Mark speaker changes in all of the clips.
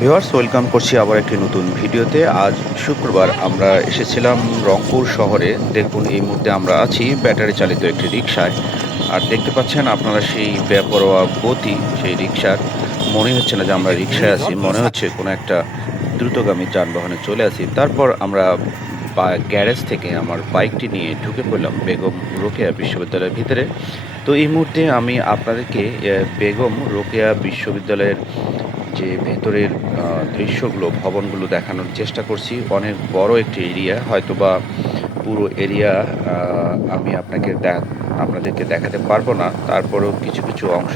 Speaker 1: Viewers, welcome করছি আবার একটি নতুন ভিডিওতে। আজ শুক্রবার আমরা এসেছিলাম রংপুর শহরে। দেখুন, এই মুহূর্তে আমরা আছি ব্যাটারি চালিত একটি রিক্সায় আর দেখতে পাচ্ছেন আপনারা সেই বেপরোয়া গতি, সেই রিক্সার মনে হচ্ছে না যে আমরা রিক্সায় আছি, মনে হচ্ছে কোনো একটা দ্রুতগামী যানবাহনে চলে আসি তারপর আমরা বা গ্যারেজ থেকে আমার বাইকটি নিয়ে ঢুকে পড়লাম বেগম রোকেয়া বিশ্ববিদ্যালয়ের ভিতরে। তো এই মুহূর্তে আমি আপনাদেরকে বেগম রোকেয়া বিশ্ববিদ্যালয়ের যে ভেতরের দৃশ্যগুলো, ভবনগুলো দেখানোর চেষ্টা করছি। অনেক বড় একটি এরিয়া, হয়তোবা পুরো এরিয়া আমি আপনাকে আপনাদেরকে দেখাতে পারব না। তারপরেও কিছু কিছু অংশ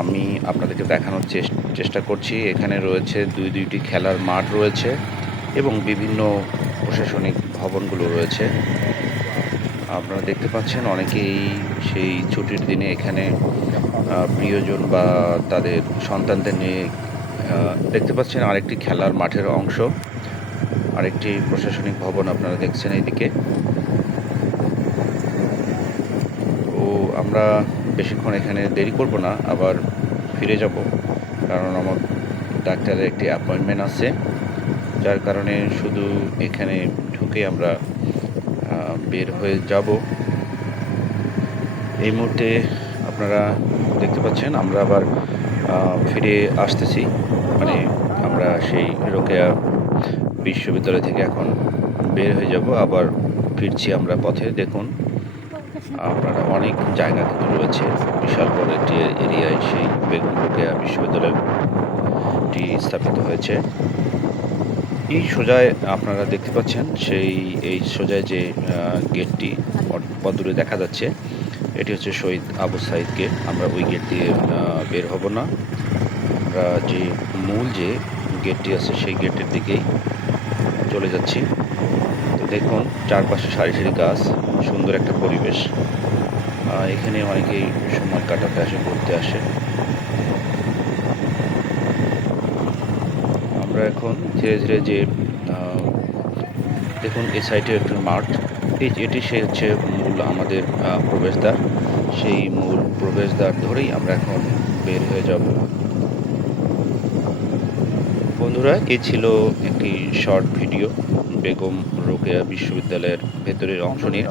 Speaker 1: আমি আপনাদেরকে দেখানোর চেষ্টা করছি। এখানে রয়েছে দুই, দুইটি খেলার মাঠ রয়েছে এবং বিভিন্ন প্রশাসনিক ভবনগুলো রয়েছে। আপনারা দেখতে পাচ্ছেন অনেকেই সেই ছুটির দিনে এখানে প্রিয়জন বা তাদের সন্তানদের নিয়ে দেখতে পাচ্ছেন আরেকটি খেলার মাঠের অংশ, আরেকটি প্রশাসনিক ভবন আপনারা দেখছেন এইদিকে। তো আমরা বেশিক্ষণ এখানে দেরি করব না, আবার ফিরে যাব, কারণ আমার ডাক্তারের একটি অ্যাপয়েন্টমেন্ট আছে, যার কারণে শুধু এখানে ঢুকে আমরা বের হয়ে যাব। এই মুহূর্তে আপনারা দেখতে পাচ্ছেন, আমরা আবার ফিরে আসতেছি। মানে আমরা সেই রোকেয়া বিশ্ববিদ্যালয় থেকে এখন বের হয়ে যাব। আবার ফিরছি আমরা পথে। দেখুন, আপনারা অনেক জায়গা কিন্তু রয়েছে। বিশাল বড় একটি এরিয়ায় সেই বেগম রোকেয়া বিশ্ববিদ্যালয়টি স্থাপিত হয়েছে। এই সোজায় আপনারা দেখতে পাচ্ছেন সেই, এই সোজায় যে গেটটি অদূরে দেখা যাচ্ছে, এটি হচ্ছে শহীদ আবু সাইদ গেট। আমরা ওই গেট দিয়ে বের হব না। আমরা যে মূল যে গেটটি আছে, সেই গেটের দিকেই চলে যাচ্ছি। তো দেখুন, চারপাশে সারি সারি গাছ, সুন্দর একটা পরিবেশ। এখানে অনেকেই সময় কাটাতে আসে, ঘুরতে আসে। আমরা এখন ধীরে ধীরে যে দেখুন, এই সাইডে একটি মাঠ। এই, এটি সে হচ্ছে মূল আমাদের প্রবেশদ্বার। সেই মূল প্রবেশদ্বার ধরেই আমরা এখন বের হয়ে যাব। বন্ধুরা, এই ছিল একটি শর্ট ভিডিও বেগম রোকেয়া বিশ্ববিদ্যালয়ের ভেতরের অংশ নিয়ে।